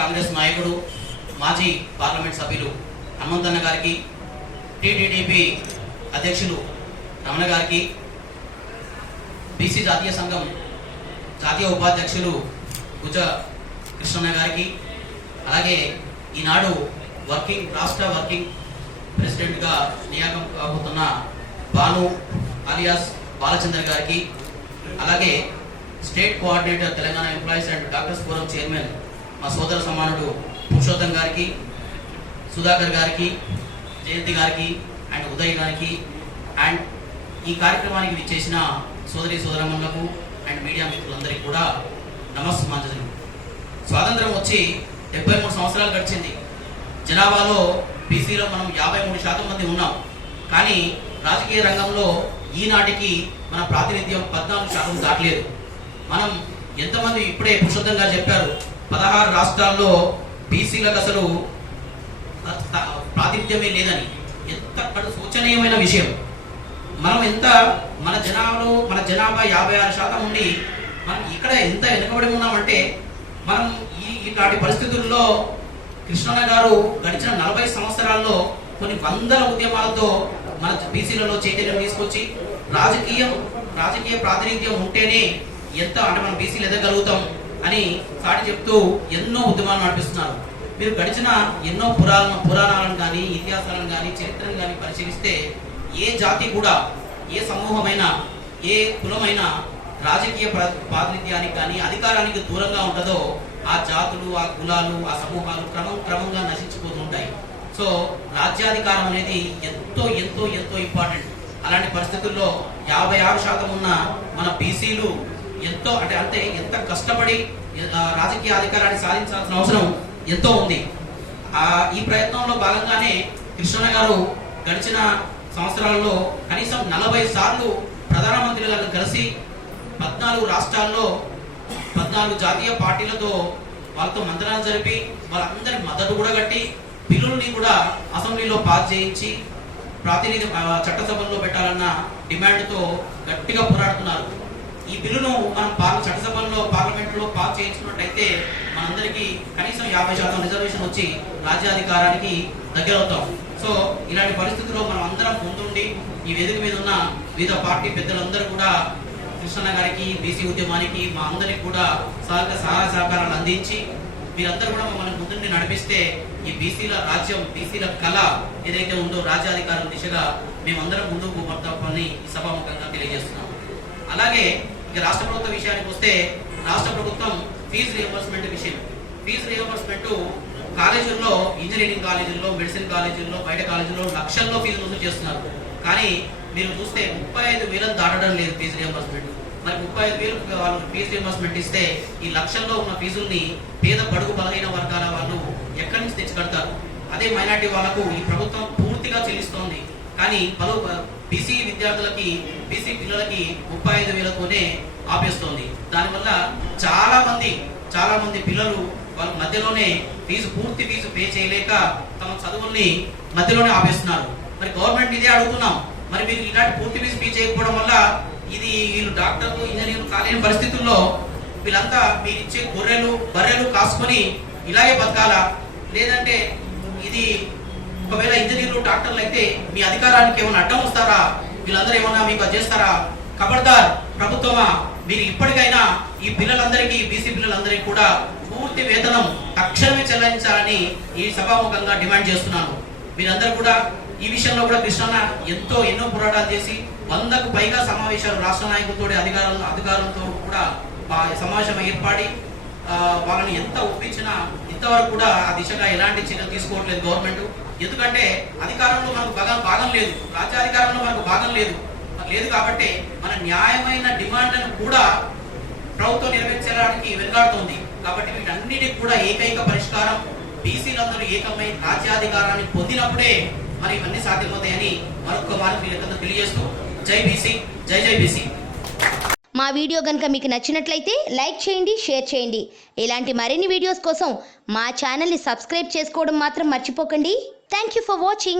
కాంగ్రెస్ నాయకుడు మాజీ పార్లమెంట్ సభ్యులు హనుమంతన్న గారికి టీటీడీపీ అధ్యక్షులు రమణ గారికి బీసీ జాతీయ సంఘం జాతీయ ఉపాధ్యక్షులు గుజ కృష్ణన్న గారికి అలాగే ఈనాడు వర్కింగ్ రాష్ట్ర వర్కింగ్ ప్రెసిడెంట్గా నియామకం కాబోతున్న భాను అలియాస్ బాలచంద్ర గారికి అలాగే state coordinator Telangana employees and doctors forum chairman మా సోదర సమానుడు పురుషోత్తం గారికి సుధాకర్ గారికి జయంతి గారికి అండ్ ఉదయ్ గారికి అండ్ ఈ కార్యక్రమానికి విచ్చేసిన సోదరి సోదరమ్మలకు అండ్ మీడియా మిత్రులందరికీ కూడా నమస్మాంజలు స్వాతంత్రం వచ్చి డెబ్బై మూడు సంవత్సరాలు గడిచింది. జనాభాలో బీసీలో మనం యాభై మూడు శాతం మంది ఉన్నాం. కానీ రాజకీయ రంగంలో ఈనాటికి మన ప్రాతినిధ్యం పద్నాలుగు శాతం దాటలేదు. మనం ఎంతమంది ఇప్పుడే పురుషోత్తం గారు చెప్పారు పదహారు రాష్ట్రాల్లో బీసీలకు అసలు ప్రాతినిధ్యమే లేదని. ఎంత కడు శోచనీయమైన విషయం. మనం ఎంత మన జనాభాలో మన జనాభా యాభై ఆరు శాతం ఉండి మనం ఇక్కడ ఎంత వెనుకబడి ఉన్నామంటే మనం ఈ ఇలాంటి పరిస్థితుల్లో కృష్ణన్న గారు గడిచిన నలభై సంవత్సరాల్లో కొన్ని వందల ఉద్యమాలతో మన బీసీలలో చైతన్యం తీసుకొచ్చి రాజకీయం రాజకీయ ప్రాతినిధ్యం ఉంటేనే ఎంత అంటే మనం బీసీలు ఎదగలుగుతాం. అని సాటి చెప్తూ ఎన్నో ఉద్యమాలు నడిపిస్తున్నారు. మీరు గడిచిన ఎన్నో పురాణ పురాణాలను కానీ ఇతిహాసాలను కానీ చరిత్రను కానీ పరిశీలిస్తే ఏ జాతి కూడా ఏ సమూహమైనా ఏ కులమైన రాజకీయ ప్రాతినిధ్యానికి కానీ అధికారానికి దూరంగా ఉంటుందో ఆ జాతులు ఆ కులాలు ఆ సమూహాలు క్రమం క్రమంగా నశించిపోతుంటాయి సో రాజ్యాధికారం అనేది ఎంతో ఎంతో ఎంతో ఇంపార్టెంట్ అలాంటి పరిస్థితుల్లో యాభై ఆరు శాతం ఉన్న మన బీసీలు ఎంతో అంటే అంటే ఎంత కష్టపడి రాజకీయ అధికారాన్ని సాధించాల్సిన అవసరం ఎంతో ఉంది. ఆ ఈ ప్రయత్నంలో భాగంగానే కృష్ణ గారు గడిచిన సంవత్సరాలలో కనీసం నలభై సార్లు ప్రధానమంత్రి గారు కలిసి పద్నాలుగు రాష్ట్రాల్లో పద్నాలుగు జాతీయ పార్టీలతో వాళ్ళతో మంత్రాలు జరిపి వాళ్ళందరి మద్దతు కూడా కట్టి బిల్లుల్ని కూడా అసెంబ్లీలో పాస్ చేయించి ప్రాతినిధ్య చట్టసభల్లో పెట్టాలన్న డిమాండ్తో గట్టిగా పోరాడుతున్నారు. ఈ బిల్లును మనం చట్టసభలో చట్టసభల్లో పార్లమెంట్లో పాస్ చేయించుకున్నట్టయితే మనందరికీ కనీసం యాభై శాతం రిజర్వేషన్ వచ్చి రాజ్యాధికారానికి దగ్గరవుతాం. సో ఇలాంటి పరిస్థితుల్లో మనం అందరం ముందుండి ఈ వేదిక మీద ఉన్న వివిధ పార్టీ పెద్దలందరూ కూడా కృష్ణ గారికి బీసీ ఉద్యమానికి మా అందరికి కూడా సహక సహాయ సహకారాలు అందించి మీరందరూ కూడా మమ్మల్ని ముందుండి నడిపిస్తే ఈ బీసీల రాజ్యం బీసీల కళ ఏదైతే ఉందో రాజ్యాధికారం దిశగా మేమందరం ముందుకు పడతామని సభాముఖంగా తెలియజేస్తున్నాం. అలాగే ఇక రాష్ట్ర ప్రభుత్వ విషయానికి వస్తే రాష్ట్ర ప్రభుత్వం ఫీజు రియంబర్స్మెంట్ విషయం. ఫీజు రియంబర్స్మెంట్ కాలేజీల్లో ఇంజనీరింగ్ కాలేజీల్లో మెడిసిన్ కాలేజీల్లో బయట కాలేజీల్లో లక్షల్లో ఫీజు వసూలు చేస్తున్నారు. కానీ మీరు చూస్తే ముప్పై ఐదు వేలను దాటడం లేదు ఫీజు రియంబర్స్మెంట్. మరి ముప్పై ఐదు వేలు వాళ్ళు ఫీజు రియంబర్స్మెంట్ ఇస్తే ఈ లక్షల్లో ఉన్న ఫీజుల్ని పేద బడుగు బలహీన వర్గాల వాళ్ళు ఎక్కడి నుంచి తెచ్చి కడతారు అదే మైనార్టీ వాళ్ళకు ఈ ప్రభుత్వం పూర్తిగా చెల్లిస్తోంది. కానీ పలు బీసీ విద్యార్థులకి బీసీ పిల్లలకి ముప్పై ఐదు వేలతోనే ఆపేస్తోంది. దానివల్ల చాలా మంది చాలా మంది పిల్లలు వాళ్ళ మధ్యలోనే ఫీజు పూర్తి ఫీజు పే చేయలేక తమ చదువుల్ని మధ్యలోనే ఆపేస్తున్నారు. మరి గవర్నమెంట్ ఇదే అడుగుతున్నాం. మరి మీరు ఇలాంటి పూర్తి ఫీజు పే చేయకపోవడం వల్ల ఇది వీళ్ళు డాక్టర్లు ఇంజనీర్లు కాలేని పరిస్థితుల్లో వీళ్ళంతా మీరు ఇచ్చే గొర్రెలు బర్రెలు కాసుకొని ఇలాగే బతకాలా? లేదంటే ఇది ఒకవేళ ఇంజనీర్లు డాక్టర్లు అయితే మీ అధికారానికి ఏమైనా అడ్డం వస్తారా? వీళ్ళందరూ ఏమన్నా మీకు చేస్తారా? ఖబర్దార్ ప్రభుత్వమా? మీరు ఇప్పటికైనా ఈ పిల్లలందరికీ బీసీ పిల్లలందరికీ కూడా పూర్తి వేతనం తక్షణమే చెల్లించాలని ఈ సభాముఖంగా డిమాండ్ చేస్తున్నాను. మీరందరూ కూడా ఈ విషయంలో కూడా కృష్ణన్న ఎంతో ఎన్నో పోరాటాలు చేసి వందకు పైగా సమావేశాలు రాష్ట్ర నాయకులతో అధికారం అధికారులతో కూడా సమావేశం ఏర్పాడి వాళ్ళని ఎంత ఒప్పించినా ఇంతవరకు కూడా ఆ దిశగా ఎలాంటి చర్యలు తీసుకోవట్లేదు గవర్నమెంట్. ఎందుకంటే అధికారంలో మనకు భాగం భాగం లేదు. రాజ్యాధికారంలో మనకు భాగం లేదు. లేదు కాబట్టి మన న్యాయమైన డిమాండ్లను కూడా ప్రభుత్వం నెరవేర్చడానికి వెనుకాడుతోంది. కాబట్టి వీటన్నిటికి కూడా ఏకైక పరిష్కారం బీసీలందరూ ఏకమై రాజ్యాధికారాన్ని పొందినప్పుడే మరి ఇవన్నీ సాధ్యమవుతాయని మరొక మాట తెలియజేస్తూ జై బీసీ జై జై బీసీ. వీడియో కనుక మీకు నచ్చినట్లయితే లైక్ చేయండి షేర్ చేయండి. ఇలాంటి మరిన్ని వీడియోస్ కోసం మా ఛానల్ని సబ్స్క్రైబ్ చేసుకోవడం మాత్రం మర్చిపోకండి. Thank you for watching